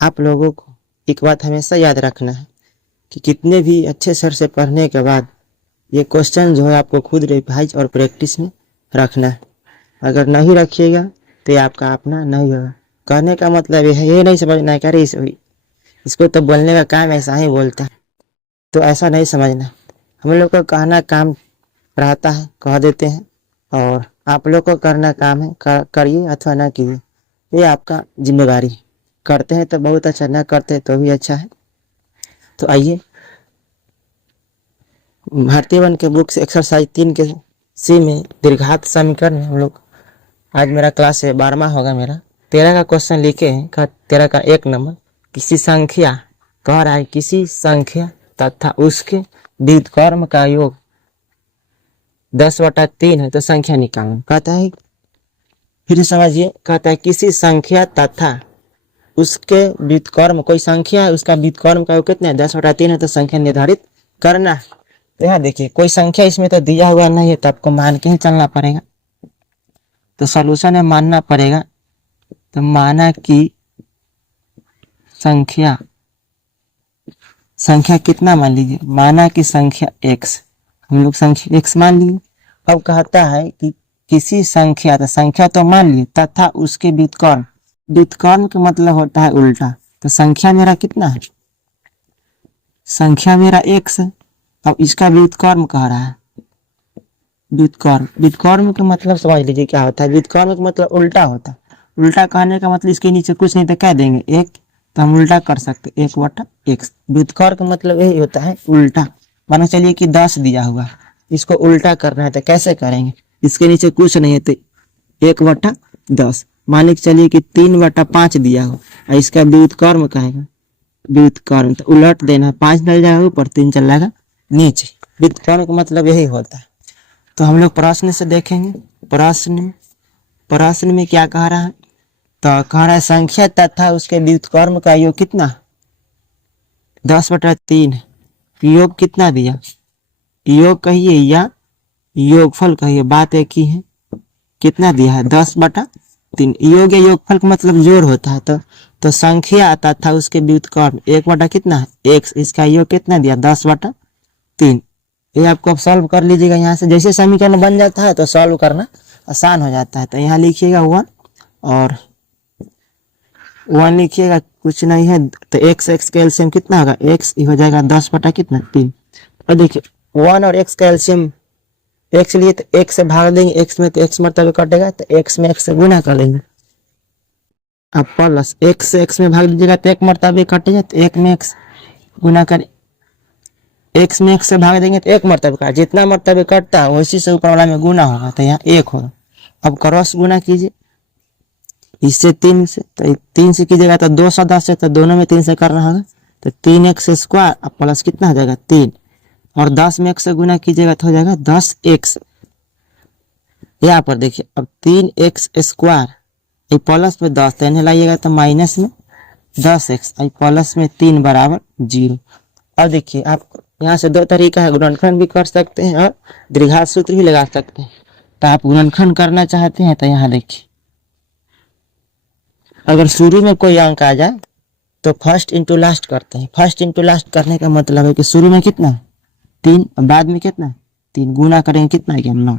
आप लोगों को एक बात हमेशा याद रखना है कि कितने भी अच्छे सर से पढ़ने के बाद ये क्वेश्चन जो है आपको खुद रिवाइज और प्रैक्टिस में रखना है। अगर नहीं रखिएगा तो ये आपका अपना नहीं होगा। कहने का मतलब ये है, ये नहीं समझना है करे इसको तो बोलने का काम ऐसा ही बोलता है, तो ऐसा नहीं समझना। हम लोग का कहना काम रहता है, कह देते हैं, और आप लोग को करना काम है, करिए अथवा ना कीजिए, ये आपका जिम्मेदारी है। करते हैं तो बहुत अच्छा, ना करते हैं तो भी अच्छा है। तो आइए भारतीय वन के बुक से एक्सरसाइज 3 के सी में दीर्घात समीकरण में हम लोग, आज मेरा क्लास है 12वां होगा मेरा। 13 का क्वेश्चन लिखे हैं, 13 का 1 नंबर। किसी संख्या कह रहा है, किसी संख्या तथा उसके व्युत्क्रम का योग 10/3 है तो संख्या निकालना। कहता है, फिर समझिए, कहता है किसी संख्या तथा उसके व्युत्क्रम, कोई संख्या है उसका व्युत्क्रम का योग कितना है 10/3 है तो संख्या निर्धारित करना है। तो यहाँ देखिए कोई संख्या इसमें तो दिया हुआ नहीं है, तो आपको मान के ही चलना पड़ेगा। तो सॉल्यूशन में मानना पड़ेगा। तो माना कि संख्या कितना मान लीजिए, माना कि संख्या x, हम लोग संख्या x मान लिए। अब कहता है कि किसी संख्या, तो संख्या तो मान लिए, तथा उसके व्युत्क्रम, व्युत्क्रम का मतलब होता है उल्टा। तो संख्या मेरा कितना है, संख्या मेरा x है। अब इसका व्युत्क्रम कह रहा है, व्युत्क्रम का मतलब समझ लीजिए क्या होता है। व्युत्क्रम का मतलब उल्टा होता है। उल्टा कहने का मतलब इसके नीचे कुछ नहीं तो कह देंगे 1, तो हम उल्टा कर सकते 1/x। व्युत्क्रम का मतलब यही होता है उल्टा। मानो चलिए कि 10 दिया हुआ, इसको उल्टा करना है तो कैसे करेंगे, इसके नीचे कुछ नहीं है तो 1/10। मान के चलिए कि 3/5 दिया हो और इसका व्युत्क्रम कहेगा, व्युत्क्रम तो उलट देना है, 5 डल जाएगा ऊपर, 3 चल जाएगा नीचे। व्युत्क्रम का मतलब यही होता है। तो हम लोग प्रश्न से देखेंगे, प्रश्न में क्या कह रहा है, तो कह रहा है संख्या तथा उसके व्युत्क्रम का योग कितना 10/3। योग कितना दिया, योग कहिए या योगफल कहिए, बात एक ही है। कितना दिया है 10/3। योग या योगफल का मतलब जोड़ होता है। तो संख्या तथा उसके व्युत्क्रम 1 कितना है x, इसका योग कितना दिया 10/3। ये आपको अब सॉल्व कर लीजिएगा। यहाँ से जैसे समीकरण बन जाता है तो सॉल्व करना आसान हो जाता है। तो यहाँ लिखिएगा 1 और 1 लिखिएगा, कुछ नहीं है तो x का एलसीएम कितना होगा, x हो जाएगा 10/3। और देखिए 1 और x का एलसीएम x लिए तो x से भाग देंगे, x में तो x मरतबे कटेगा तो x में x से गुना कर देंगे। अब प्लस x से x में भाग दीजिएगा तो 1 मरतबे कटेगा, तो 1 में x गुना कर, x में x से भाग देंगे तो 1 मरतबे का, जितना मरतबे कटता है उसी से ऊपर वाला में गुना होगा, तो यहाँ 1 होगा। अब क्रॉस गुना कीजिए, इससे 3 से, तो 3 से कीजिएगा तो 210 है, तो दोनों में 3 से करना होगा, तो 3x स्क्वायर अब प्लस कितना हो जाएगा 3, और 10 में x से गुना कीजिएगा तो हो जाएगा 10x। यहाँ पर देखिए अब 3x स्क्वायर, ये प्लस में 10 तो लाइएगा तो माइनस में 10x, प्लस में 3 बराबर 0। अब देखिए आप यहाँ से 2 तरीका है, गुणनखंड भी कर सकते हैं और द्विघात सूत्र भी लगा सकते हैं। तो आप गुणनखंड करना चाहते हैं तो यहाँ देखिए, अगर शुरू में कोई अंक आ जाए तो फर्स्ट इंटू लास्ट करते हैं। फर्स्ट इंटू लास्ट करने का मतलब है कि शुरू में कितना है 3, बाद में कितना है 3, गुना करेंगे कितना है 9।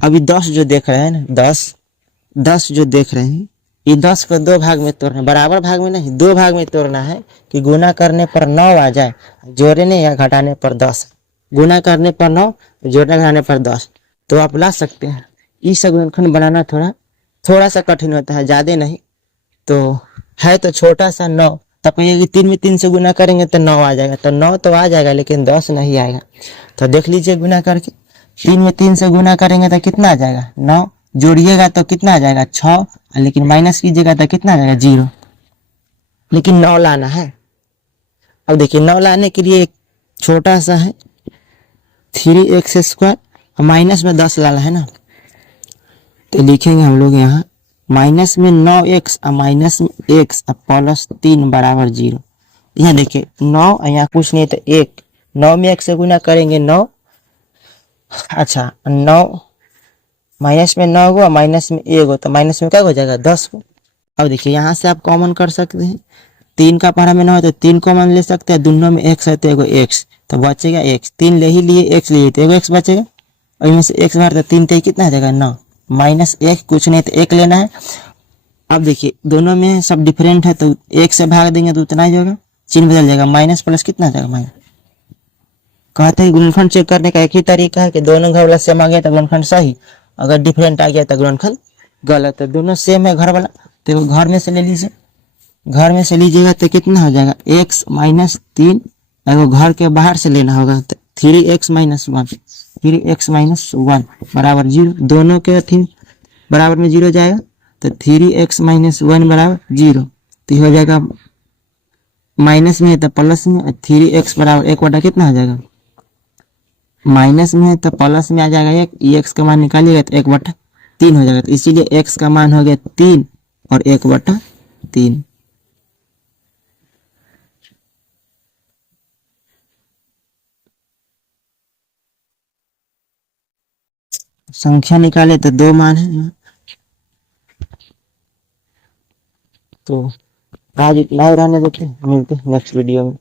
अभी 10 जो देख रहे हैं ना, 10 जो देख रहे हैं, ये 10 को 2 भाग में तोड़ना, बराबर भाग में नहीं 2 भाग में तोड़ना है कि गुना करने पर 9 आ जाए, जोड़ने या घटाने पर 10। गुना करने पर 9, जोड़ने घटाने पर 10। तो आप ला सकते हैं। इस गुणनखंड बनाना थोड़ा सा कठिन होता है, ज्यादा नहीं। तो है तो छोटा सा 9, तब कहिए 3 में 3 से गुना करेंगे तो 9 आ जाएगा, तो 9 तो आ जाएगा लेकिन 10 नहीं आएगा। तो देख लीजिए गुना करके, 3 में 3 से गुना करेंगे तो कितना आ जाएगा 9, जोड़िएगा तो कितना आ जाएगा 6, लेकिन माइनस कीजिएगा तो कितना आ जाएगा 0, लेकिन 9 लाना है। अब देखिए 9 लाने के लिए एक छोटा सा है 3x स्क्वायर, माइनस में 10 लाना है ना, तो लिखेंगे हम लोग यहाँ माइनस में 9x और माइनस में x और प्लस 3 बराबर 0। यहाँ देखिए 9, यहाँ कुछ नहीं तो 1, 9 में 1 से गुना करेंगे 9, अच्छा 9 माइनस में 9 हुआ, माइनस में 1 हो तो माइनस में क्या हो जाएगा 10 हो। अब देखिए यहाँ से आप कॉमन कर सकते हैं, 3 का पहाड़ा में ना हो तो 3 कॉमन ले सकते हैं, दोनों में x है तो एगो x, तो बचेगा x, 3 ले ही लिए x लिए तो एगो x बचेगा, और इनमें से x बाहर तो 3 ते कितना आ जाएगा 9, माइनस 1 कुछ नहीं तो 1 लेना है। अब देखिए दोनों में सब डिफरेंट है तो 1 से भाग देंगे तो उतना ही होगा, चिन्ह बदल जाएगा, माइनस प्लस कितना आ जाएगा माइनस। कहते हैं गुणनखंड चेक करने का एक ही तरीका है कि दोनों घर वाला सेम आ गया तो गुणनखंड सही, अगर डिफरेंट आ गया तो गुणनखंड गलत है। दोनों सेम है घर वाला तो घर में से ले लीजिए, घर में से लीजिएगा तो कितना हो जाएगा x माइनस 3, अगर घर के बाहर से लेना होगा तो 3x माइनस 1, 3x माइनस 1 बराबर 0, दोनों के थी बराबर में 0 जाएगा तो 3x माइनस 1 बराबर 0, तो ये हो जाएगा माइनस में है तो प्लस में, 3x बराबर 1 बटा कितना हो जाएगा, माइनस में है तो प्लस में आ जाएगा 1, x का मान निकालिएगा तो 1 बटा 3 हो जाएगा, तो इसीलिए x का मान हो गया 3 और 1 बटा 3। संख्या निकाले तो 2 मान है। तो आज इतना ही रहने देते हैं, मिलते हैं नेक्स्ट वीडियो में।